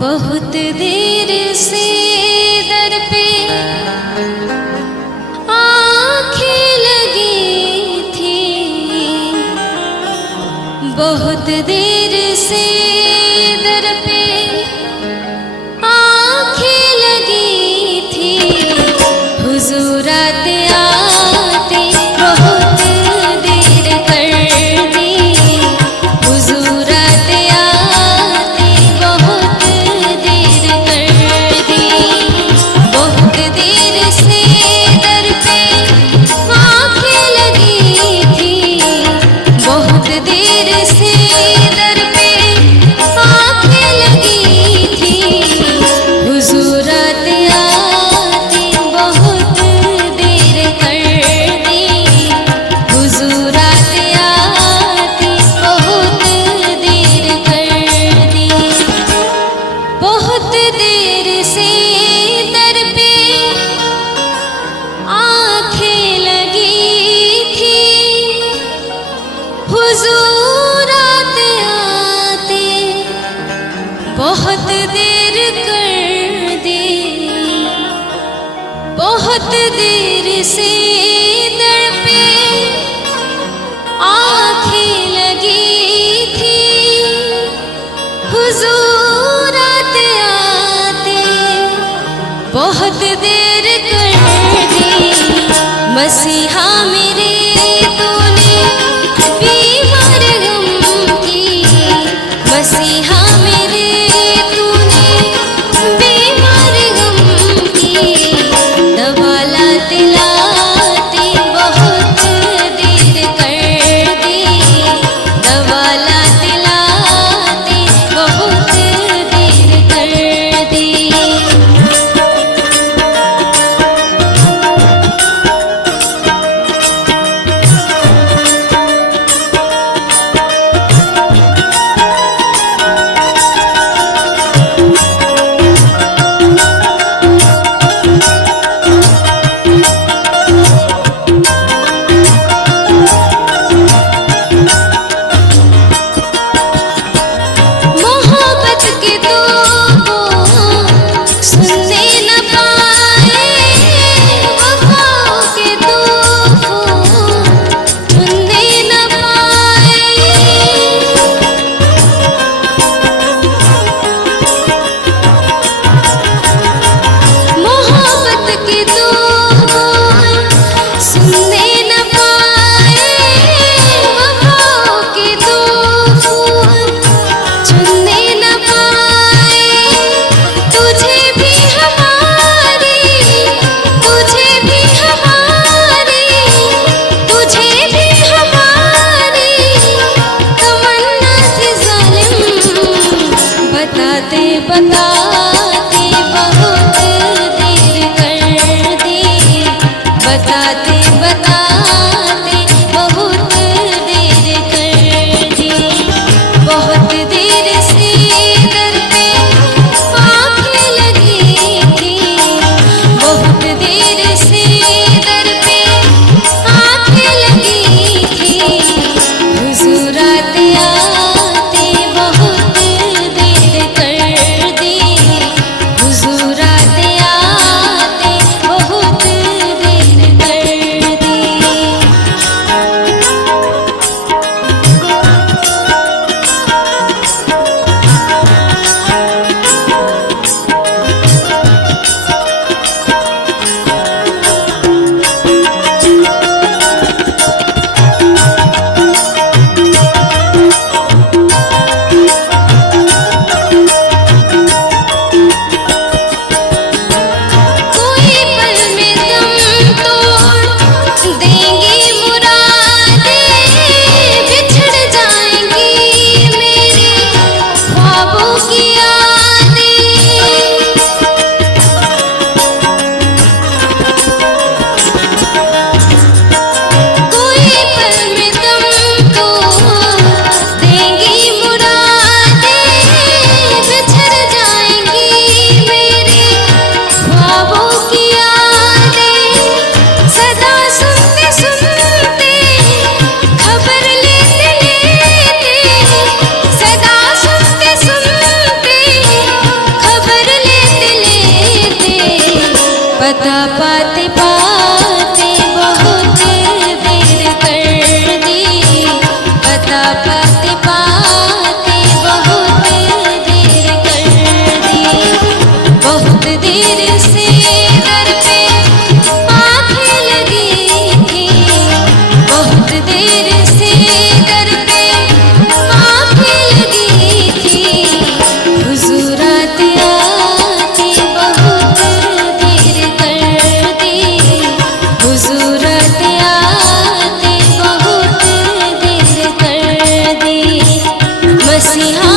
बहुत देर से दर पे आंखें लगी थी, बहुत देर से दर पे आंखें लगी थी। हुजूर आते आते बहुत देर कर दी, हुजूर आते आते बहुत देर कर दी। बहुत देर से दर पे आंखें लगी थी, बहुत देर से दर पे आंखें लगी थी। हुजूर आते आते बहुत देर कर दी, हुजूर आते आते बहुत देर कर दी। बहुत देर से दर पे आंखें लगी थी, हुजूर आते आते बहुत देर कर दी। बहुत देर से दर पे आंखें लगी थी, हुजूर आते आते बहुत देर कर दी। मसीहा मेरे तूने बीमार गम की, मसीहा मेरे तूने बीमार गम की। दवा लाते लाते बहुत देर कर दी, दवा लाते लाते बहुत देर कर दी। बसिहा